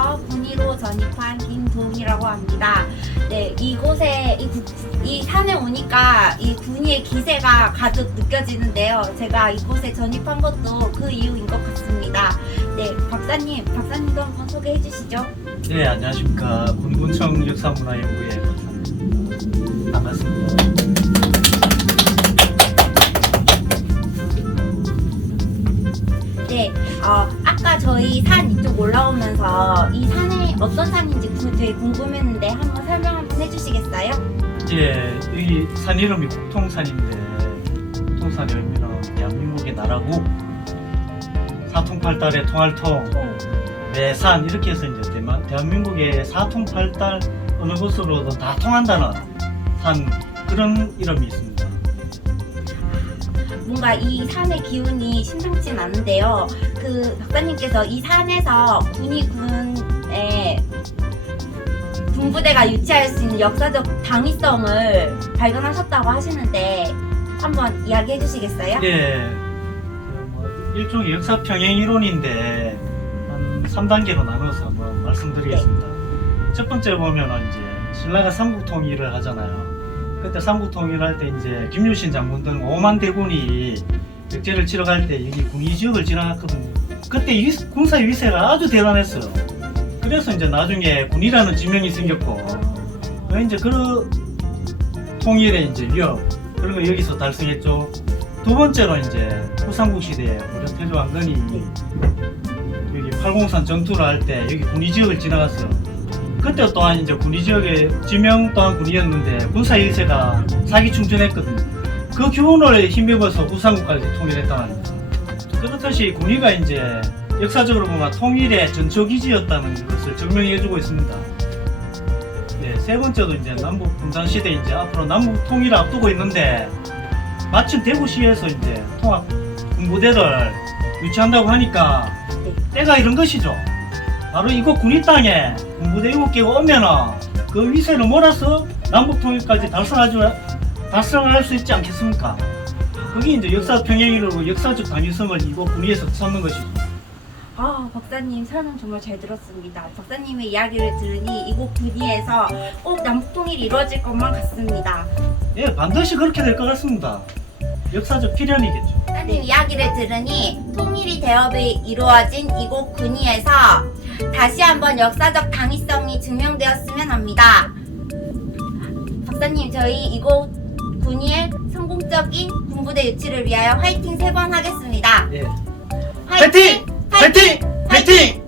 서울에서 군위로 전입한 김동이라고 합니다. 네, 이곳에 이, 이 산에 오니까 이 군위의 기세가 가득 느껴지는데요. 제가 이곳에 전입한 것도 그 이유인 것 같습니다. 네, 박사님, 박사님도 한번 소개해 주시죠. 네, 안녕하십니까. 군군청 역사문화연구의 박사님. 반갑습니다. 네, 어, 아까 저희 산 이쪽 올라오면서 이 산이 어떤 산인지 구- 되게 궁금했는데 한번 설명 한번 해주시겠어요? 이제 여기 산 이름이 국통산인데 국통산의 의미는 대한민국의 나라고 사통팔달의 통할통 매산 이렇게 해서 이제 대만, 대한민국의 사통팔달 어느 곳으로든 다 통한다는 산 그런 이름이 있습니다. 뭔가 이 산의 기운이 심상치 않은데요. 그 박사님께서 이 산에서 군이 군의 군부대가 유치할 수 있는 역사적 당위성을 발견하셨다고 하시는데 한번 이야기해 주시겠어요? 예, 그뭐 일종의 역사 평행 이론인데 한 3단계로 나눠서 한번 말씀드리겠습니다. 첫 번째 보면은 이제 신라가 삼국 통일을 하잖아요. 그때 삼국 통일할 때 이제 김유신 장군 등 5만 대군이 역제를 치러 갈 때 여기 군위 지역을 지나갔거든요. 그때 위- 군사의 위세가 아주 대단했어요. 그래서 이제 나중에 군이라는 지명이 생겼고 그 이제 그 통일의 이제 위협 그런 거 여기서 달성했죠. 두 번째로 이제 후삼국 시대에 우리 태조 왕건이 여기 팔공산 전투를 할 때 여기 군위 지역을 지나갔어요. 그때 또한 이제 군위 지역의 지명 또한 군이었는데 군사 일세가 사기충천했거든요. 그 교훈을 힘입어서 후삼국까지 통일했다는 거죠. 그렇듯이 군위가 이제 역사적으로 보면 통일의 전초기지였다는 것을 증명해주고 있습니다. 네, 세 번째도 이제 남북 분단 시대 이제 앞으로 남북 통일을 앞두고 있는데 마침 대구시에서 이제 통합 군부대를 유치한다고 하니까 때가 이런 것이죠. 바로 이곳 군위 땅에 군부대 7개가 오면은 그 위세를 몰아서 남북 통일까지 달성하지 달성을 할수 있지 않겠습니까? 그게 이제 역사 평행이라고 역사적 단위성을 이곳 군위에서 찾는 것이죠. 아, 박사님 설명 정말 잘 들었습니다. 박사님의 이야기를 들으니 이곳 군위에서 꼭 남북 통일이 이루어질 것만 같습니다. 예, 반드시 그렇게 될 것 같습니다. 역사적 필연이겠죠. 박사님 이야기를 들으니 통일이 대업이 이루어진 이곳 군위에서 다시 한번 역사적 당위성이 증명되었으면 합니다. 박사님 저희 이곳 군위의 성공적인 군부대 유치를 위하여 화이팅 세 번 하겠습니다. 예. 화이팅! 화이팅! 화이팅!